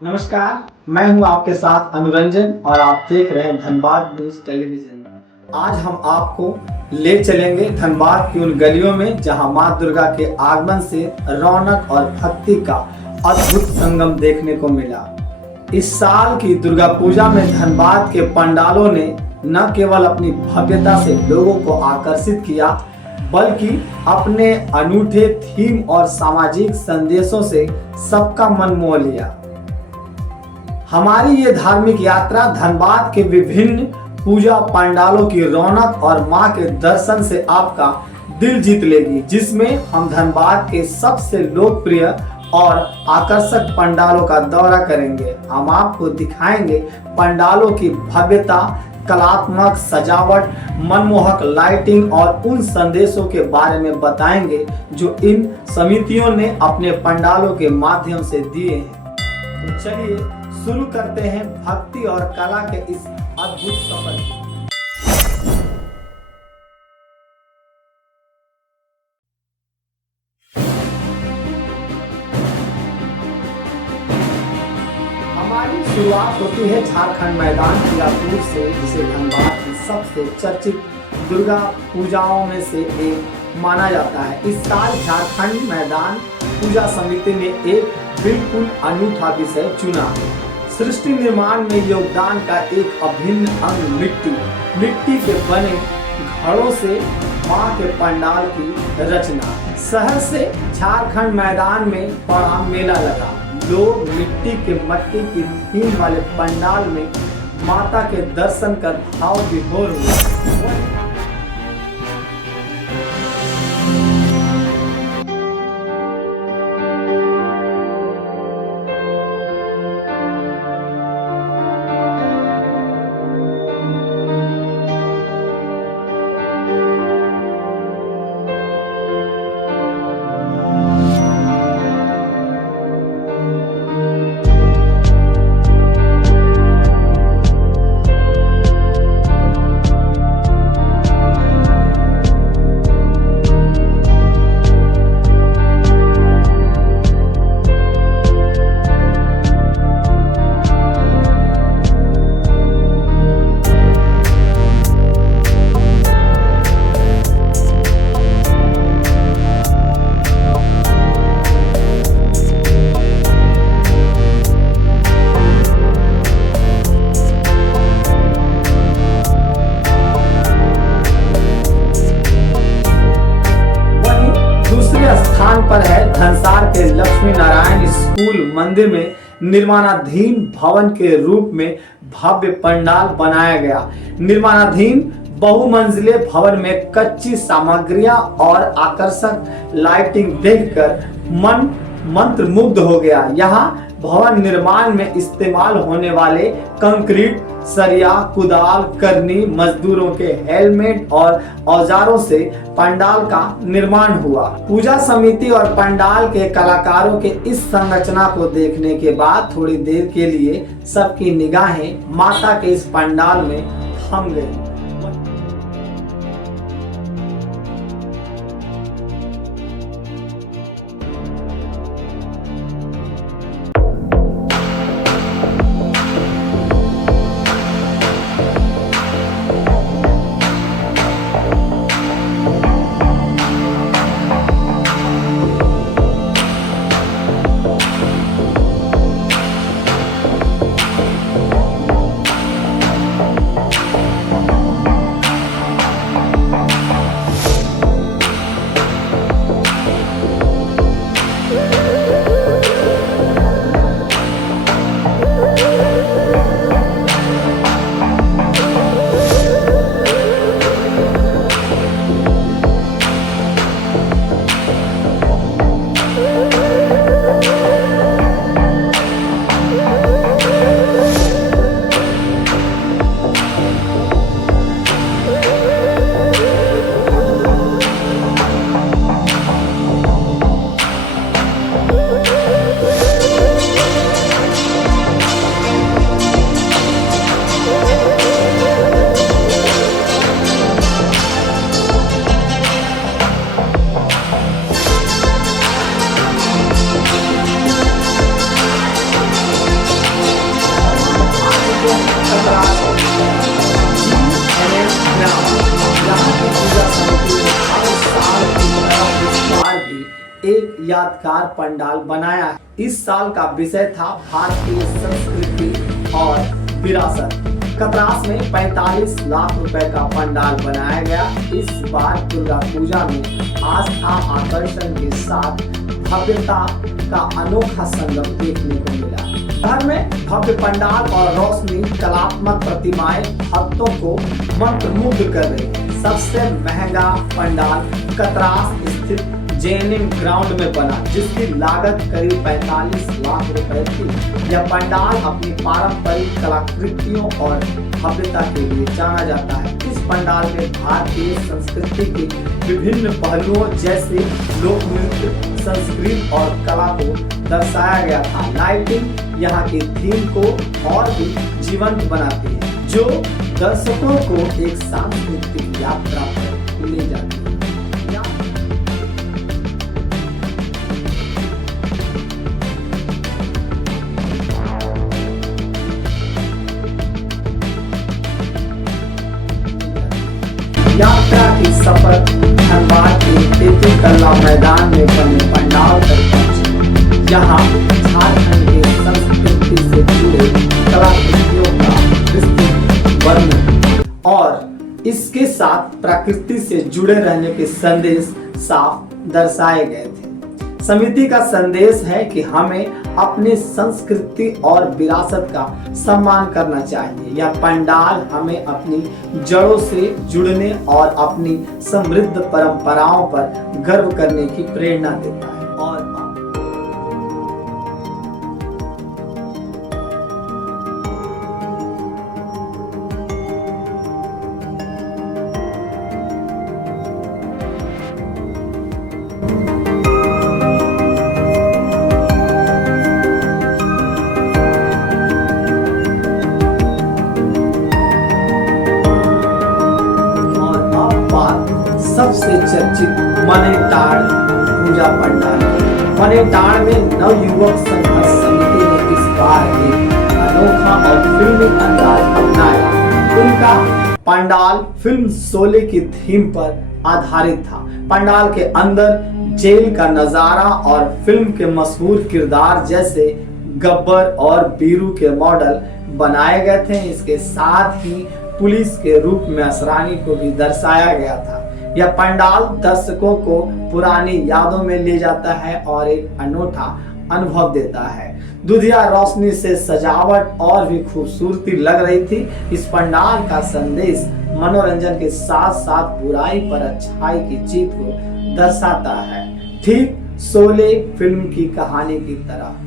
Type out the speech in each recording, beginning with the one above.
नमस्कार। मैं हूं आपके साथ अनुरंजन और आप देख रहे हैं धनबाद न्यूज टेलीविजन। आज हम आपको ले चलेंगे धनबाद की उन गलियों में जहां मां दुर्गा के आगमन से रौनक और भक्ति का अद्भुत संगम देखने को मिला। इस साल की दुर्गा पूजा में धनबाद के पंडालों ने न केवल अपनी भव्यता से लोगों को आकर्षित किया, बल्कि अपने अनूठे थीम और सामाजिक संदेशों से सबका मन मोह लिया। हमारी ये धार्मिक यात्रा धनबाद के विभिन्न पूजा पंडालों की रौनक और मां के दर्शन से आपका दिल जीत लेगी, जिसमें हम धनबाद के सबसे लोकप्रिय और आकर्षक पंडालों का दौरा करेंगे। हम आपको दिखाएंगे पंडालों की भव्यता, कलात्मक सजावट, मनमोहक लाइटिंग और उन संदेशों के बारे में बताएंगे जो इन समितियों ने अपने पंडालों के माध्यम से दिए हैं। तो चलिए शुरू करते हैं भक्ति और कला के इस अद्भुत सफर की। हमारी शुरुआत होती है झारखंड मैदान किलापुर से, जिसे धनबाद की सबसे चर्चित दुर्गा पूजाओं में से एक माना जाता है। इस साल झारखंड मैदान पूजा समिति ने एक बिल्कुल अनूठा विषय चुना। सृष्टि निर्माण में योगदान का एक अभिन्न अंग मिट्टी के बने घड़ों से मां के पंडाल की रचना। शहर से झारखंड मैदान में बड़ा मेला लगा। लोग मिट्टी की थीम वाले पंडाल में माता के दर्शन कर भाव विभोर हुए। स्थान पर है धनसार के लक्ष्मी नारायण स्कूल मंदिर में निर्माणाधीन भवन के रूप में भव्य पंडाल बनाया गया। निर्माणाधीन बहुमंजिले भवन में कच्ची सामग्रियां और आकर्षक लाइटिंग देखकर मन मंत्रमुग्ध हो गया। यहाँ भवन निर्माण में इस्तेमाल होने वाले कंक्रीट, सरिया, कुदाल, करनी, मजदूरों के हेलमेट और औजारों से पंडाल का निर्माण हुआ। पूजा समिति और पंडाल के कलाकारों के इस संरचना को देखने के बाद थोड़ी देर के लिए सबकी निगाहें माता के इस पंडाल में थम गई। परिणाम। यहाँ की पूजा समिति ने हर साल की तरह इस बार भी एक यादगार पंडाल बनाया है। इस साल का विषय था भारतीय संस्कृति और विरासत। कतरास में 45 लाख रुपए का पंडाल बनाया गया। इस बार दुर्गा पूजा में आस्था आकर्षण के साथ भव्यता का अनोखा संगम देखने को मिला। घर में भव्य पंडाल और रोशनी कलात्मक प्रतिमाएं भक्तों को मंत्रमुग्ध कर रही। सबसे महंगा पंडाल कतरास स्थित जेनिंग ग्राउंड में बना, जिसकी लागत करीब 45 लाख रुपए थी। यह पंडाल अपनी पारंपरिक कलाकृतियों और भव्यता के लिए जाना जाता है। इस पंडाल में भारतीय संस्कृति के विभिन्न पहलुओं जैसे लोक नृत्य, संस्कृत और कला को दर्शाया गया था। लाइटिंग यहाँ की थीम को और भी जीवंत बनाती है, जो दर्शकों को एक सांस्कृतिक यात्रा पर ले जाती है। यात्रा की सफर धनबाद के तेतुतल्ला मैदान में बने पंडाल तक पहुंचे। यहाँ झारखंड के संस्कृति से जुड़े कलाकृतियों का विस्तृत वर्णन और इसके साथ प्रकृति से जुड़े रहने के संदेश साफ दर्शाए गए थे। समिति का संदेश है कि हमें अपनी संस्कृति और विरासत का सम्मान करना चाहिए। यह पंडाल हमें अपनी जड़ों से जुड़ने और अपनी समृद्ध परंपराओं पर गर्व करने की प्रेरणा देता है। और सबसे चर्चित मनेटाड़ पूजा पंडाल। मनेटाड़ में नवयुवक संघर्ष समिति ने इस बार एक अनोखा और फिल्मी अंदाज अपनाया। उनका पंडाल फिल्म शोले की थीम पर आधारित था। पंडाल के अंदर जेल का नजारा और फिल्म के मशहूर किरदार जैसे गब्बर और बीरू के मॉडल बनाए गए थे। इसके साथ ही पुलिस के रूप में असरानी को भी दर्शाया गया था। यह पंडाल दर्शकों को पुरानी यादों में ले जाता है और एक अनोखा अनुभव देता है। दुधिया रोशनी से सजावट और भी खूबसूरती लग रही थी। इस पंडाल का संदेश मनोरंजन के साथ साथ बुराई पर अच्छाई की जीत को दर्शाता है, ठीक शोले फिल्म की कहानी की तरह।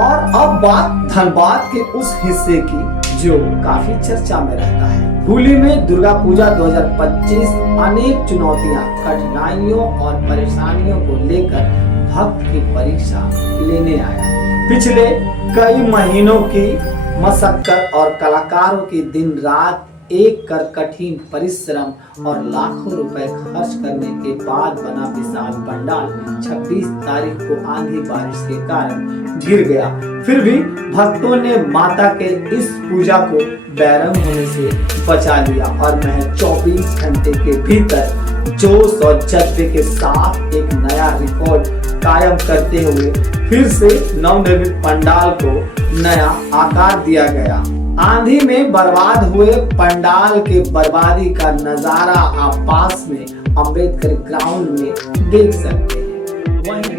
और अब बात धनबाद के उस हिस्से की जो काफी चर्चा में रहता है। हुली में दुर्गा पूजा 2025 अनेक चुनौतियां, कठिनाइयों और परेशानियों को लेकर भक्त की परीक्षा लेने आया। पिछले कई महीनों की मशक्कत और कलाकारों की दिन रात एक कर कठिन परिश्रम और लाखों रुपए खर्च करने के बाद बना विशाल पंडाल 26 तारीख को आंधी बारिश के कारण गिर गया। फिर भी भक्तों ने माता के इस पूजा को बैरंग होने से बचा लिया और महज 24 घंटे के भीतर जोश और जज्बे के साथ एक नया रिकॉर्ड कायम करते हुए फिर से नवनिर्मित पंडाल को नया आकार दिया गया। आंधी में बर्बाद हुए पंडाल के बर्बादी का नजारा आप पास में अंबेडकर ग्राउंड में देख सकते हैं। वहीं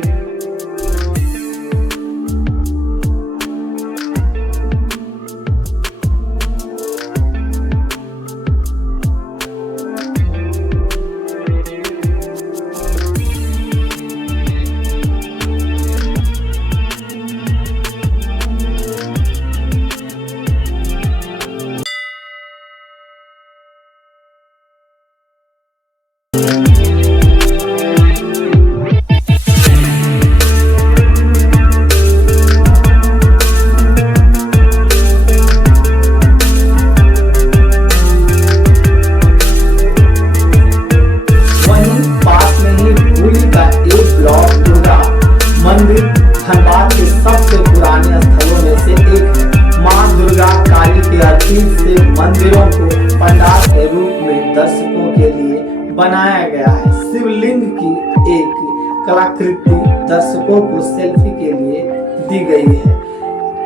धनबाद के सबसे पुराने स्थलों में से एक है। मां दुर्गा काली के अतीत से मंदिरों को पंडाल के रूप में दर्शकों के लिए बनाया गया है। शिवलिंग की एक कलाकृति दर्शकों को सेल्फी के लिए दी गई है।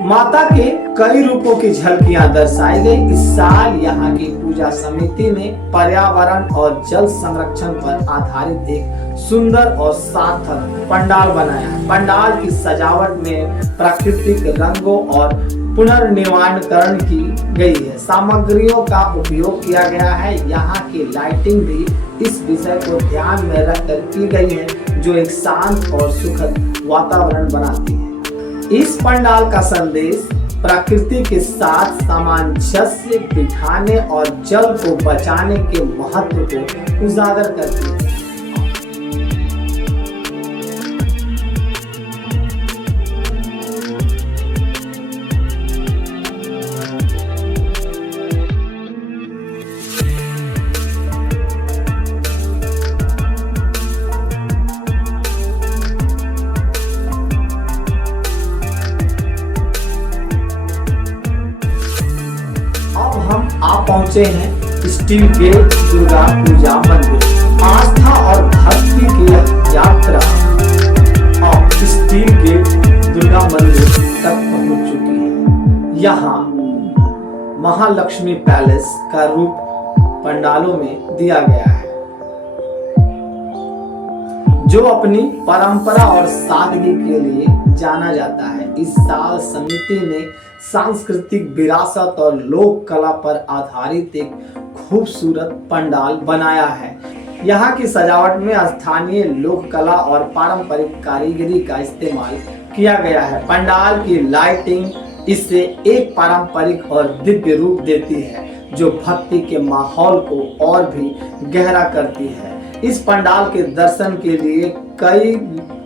माता के कई रूपों की झलकियां दर्शाई गई। इस साल यहाँ की पूजा समिति ने पर्यावरण और जल संरक्षण पर आधारित एक सुंदर और सार्थक पंडाल बनाया है। पंडाल की सजावट में प्राकृतिक रंगों और पुनर्निर्माणकरण की गई है। सामग्रियों का उपयोग किया गया है। यहाँ की लाइटिंग भी इस विषय को ध्यान में रखकर की गई है, जो एक शांत और सुखद वातावरण बनाती है। इस पंडाल का संदेश प्रकृति के साथ सामंजस्य बिठाने और जल को बचाने के महत्व को उजागर करती है। आप पहुंचे हैं स्टील गेट दुर्गा पूजा मंदिर। आस्था और भक्ति की यात्रा अब स्टील गेट दुर्गा मंदिर तक पहुंच चुकी है। यहाँ महालक्ष्मी पैलेस का रूप पंडालों में दिया गया है, जो अपनी परंपरा और सादगी के लिए जाना जाता है। इस साल समिति ने सांस्कृतिक विरासत और लोक कला पर आधारित एक खूबसूरत पंडाल बनाया है। यहाँ की सजावट में स्थानीय लोक कला और पारंपरिक कारीगरी का इस्तेमाल किया गया है। पंडाल की लाइटिंग इससे एक पारंपरिक और दिव्य रूप देती है, जो भक्ति के माहौल को और भी गहरा करती है। इस पंडाल के दर्शन के लिए कई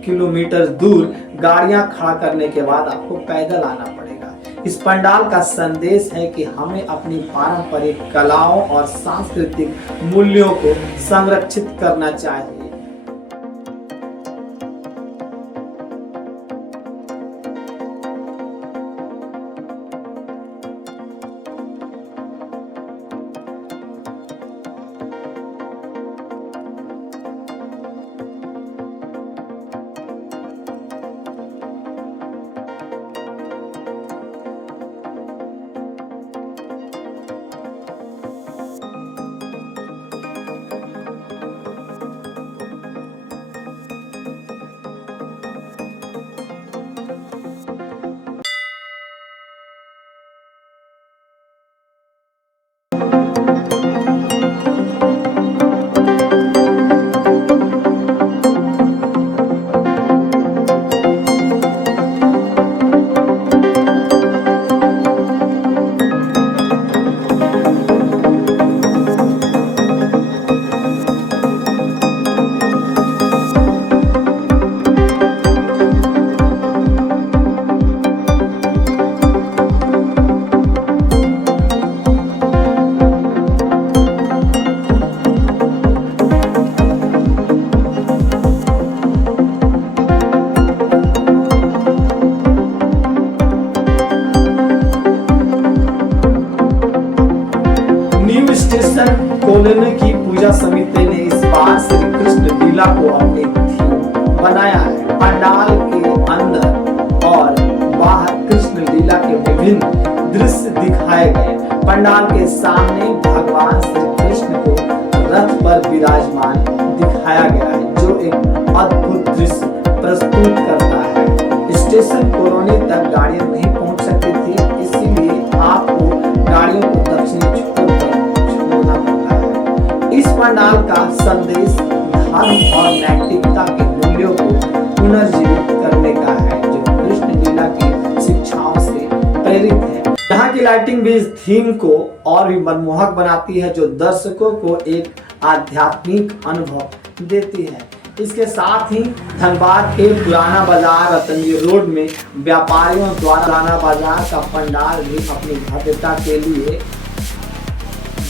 किलोमीटर दूर गाड़ियां खड़ा करने के बाद आपको पैदल आना पड़ेगा। इस पंडाल का संदेश है कि हमें अपनी पारंपरिक कलाओं और सांस्कृतिक मूल्यों को संरक्षित करना चाहिए। पूजा समिति ने इस बार श्री कृष्ण लीला को अपनी थीम बनाया है। पंडाल के अंदर और बाहर कृष्ण लीला के विभिन्न दृश्य दिखाए गए। पंडाल के सामने भगवान श्री कृष्ण को रथ पर विराजमान दिखाया गया है, जो एक अद्भुत दृश्य प्रस्तुत करता है। स्टेशन कॉलोनी तक गाड़ियां नहीं पहुंच सकती थी, इसीलिए आपको गाड़ियों को दक्षिणी छोर पर छोड़ना पड़ता है। इस पंडाल का संदेश धर्म और नैतिकता के मूल्यों को पुनर्जीवित करने का है, जो कृष्ण लीला की शिक्षाओं से प्रेरित है। यहाँ की लाइटिंग भी इस थीम को और भी मनमोहक बनाती है, जो दर्शकों को एक आध्यात्मिक अनुभव देती है। इसके साथ ही धनबाद के पुराना बाजार रतनजी रोड में व्यापारियों द्वारा पुराना बाजार का पंडाल भी अपनी भव्यता के लिए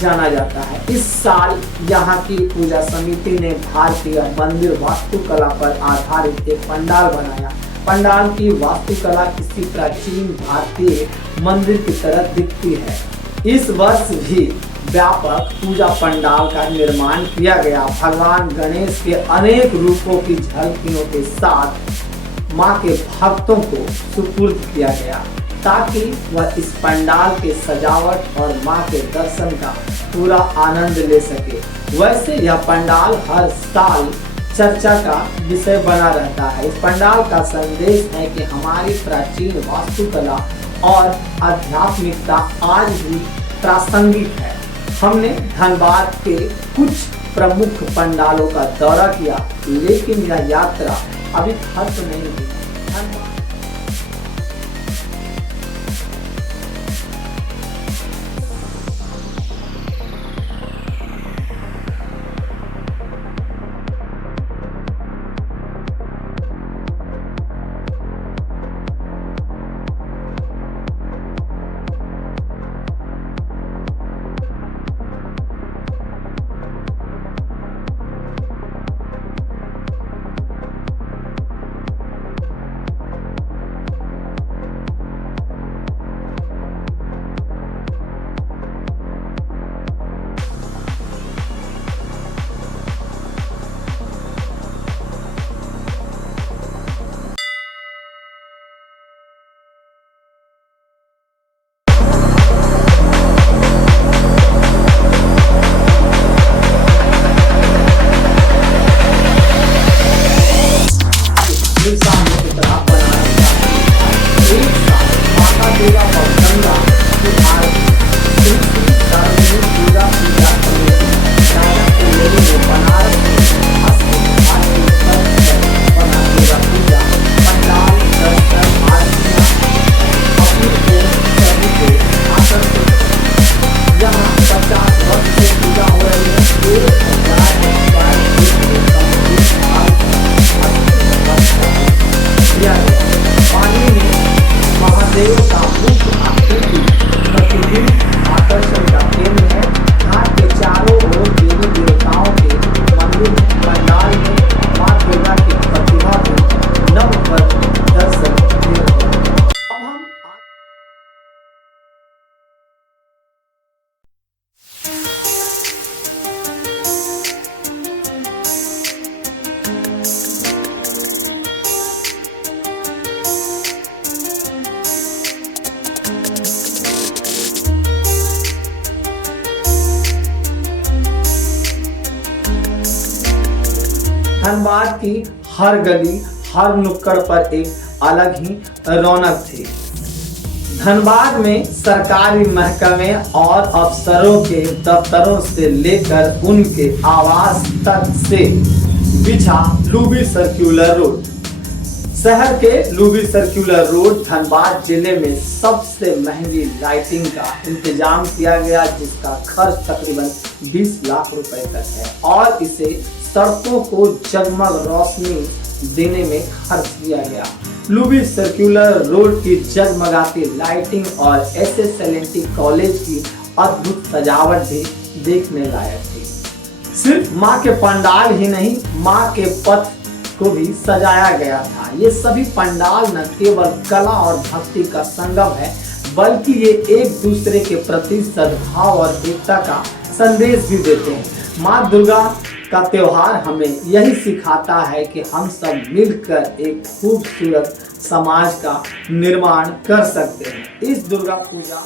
जाना जाता है। इस साल यहाँ की पूजा समिति ने भारतीय मंदिर वास्तुकला पर आधारित एक पंडाल बनाया। पंडाल की वास्तुकला किसी प्राचीन भारतीय मंदिर की तरह दिखती है। इस वर्ष भी व्यापक पूजा पंडाल का निर्माण किया गया। भगवान गणेश के अनेक रूपों की झलकियों के साथ मां के भक्तों को सुपुर्द किया गया, ताकि वह इस पंडाल के सजावट और मां के दर्शन का पूरा आनंद ले सके। वैसे यह पंडाल हर साल चर्चा का विषय बना रहता है। इस पंडाल का संदेश है कि हमारी प्राचीन वास्तुकला और आध्यात्मिकता आज भी प्रासंगिक है। हमने धनबाद के कुछ प्रमुख पंडालों का दौरा किया, लेकिन यह यात्रा अभी खत्म नहीं हुई। धनबाद की हर गली हर नुक्कड़ पर एक अलग ही रौनक थी। धनबाद में सरकारी महकमे और अफसरों के दफ्तरों से लेकर उनके आवास तक से बिछा लूबी सर्कुलर रोड। शहर के लूबी सर्कुलर रोड धनबाद जिले में सबसे महंगी लाइटिंग का इंतजाम किया गया, जिसका खर्च तकरीबन 20 लाख रुपए तक है और इसे सड़कों को जगमग रोशनी देने में खर्च किया गया। लूबी सर्कुलर रोड की जगमगाती लाइटिंग और एसएसएलएनटी कॉलेज की अद्भुत सजावट भी देखने लायक थी। सिर्फ मां के पंडाल ही नहीं, मां के पथ को भी सजाया गया था। ये सभी पंडाल न केवल कला और भक्ति का संगम है, बल्कि ये एक दूसरे के प्रति सद्भाव और एकता का संदेश भी देते हैं। माँ दुर्गा का त्योहार हमें यही सिखाता है कि हम सब मिलकर एक खूबसूरत समाज का निर्माण कर सकते हैं। इस दुर्गा पूजा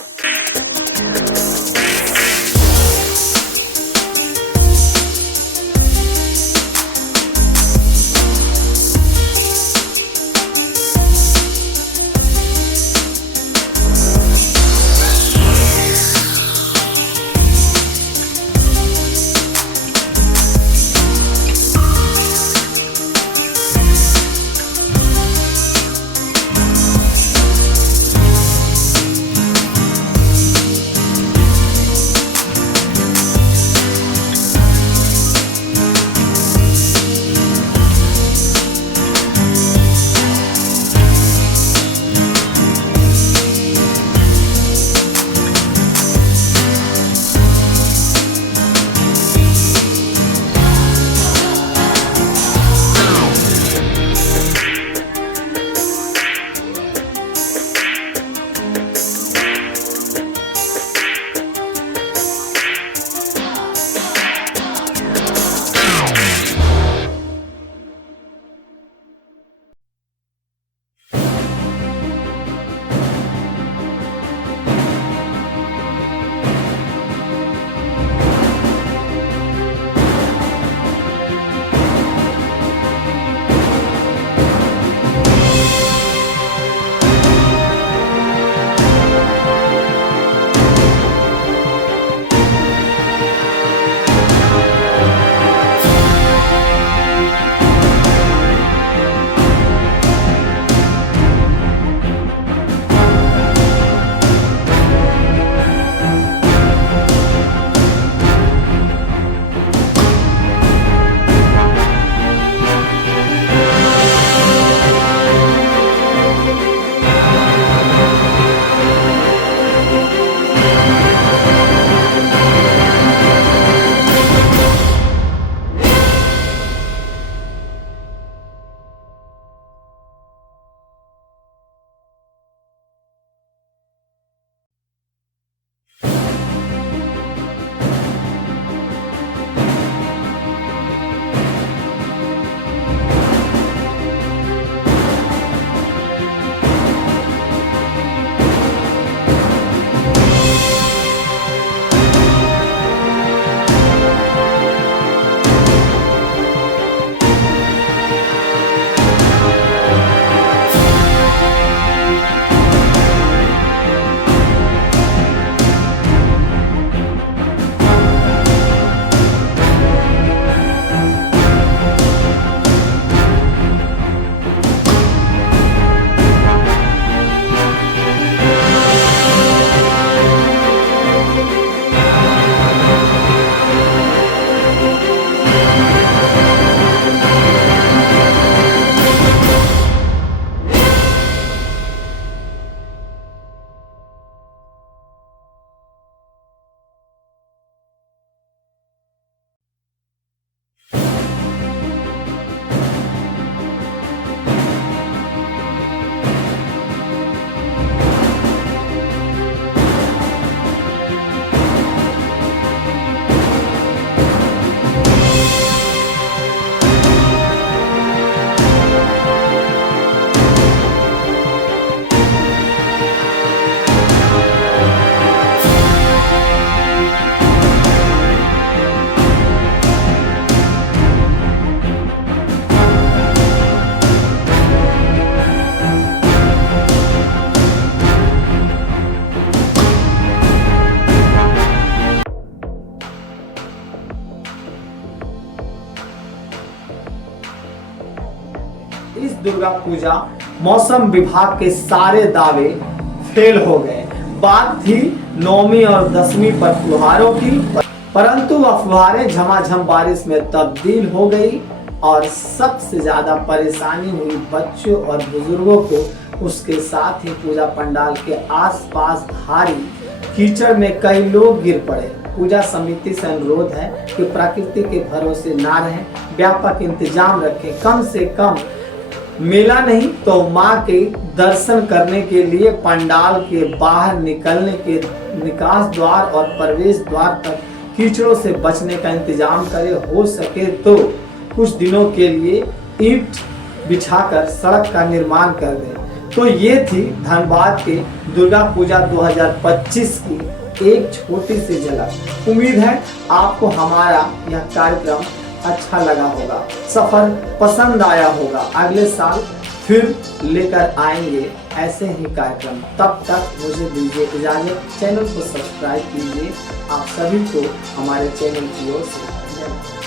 इस दुर्गा पूजा मौसम विभाग के सारे दावे फेल हो गए। बात थी 9वीं और 10वीं पर फुहारों की, परंतु वह फुहारें झमाझम बारिश में तब्दील हो गई और सबसे ज्यादा परेशानी हुई बच्चों और बुजुर्गों को। उसके साथ ही पूजा पंडाल के आसपास भारी कीचड़ में कई लोग गिर पड़े। पूजा समिति से अनुरोध है कि प्रकृति के भरोसे ना रहें, व्यापक इंतजाम रखें। कम से कम मेला नहीं तो मां के दर्शन करने के लिए पंडाल के बाहर निकलने के निकास द्वार और प्रवेश द्वार तक कीचड़ों से बचने का इंतजाम करें, हो सके तो कुछ दिनों के लिए ईंट बिछाकर सड़क का निर्माण कर दें। तो ये थी धनबाद के दुर्गा पूजा 2025 की एक छोटी सी झलक। उम्मीद है आपको हमारा यह कार्यक्रम अच्छा लगा होगा, सफर पसंद आया होगा। अगले साल फिर लेकर आएंगे ऐसे ही कार्यक्रम। तब तक मुझे दीजिए इजाजत। चैनल को सब्सक्राइब कीजिए। आप सभी को हमारे चैनल की ओर से धन्यवाद।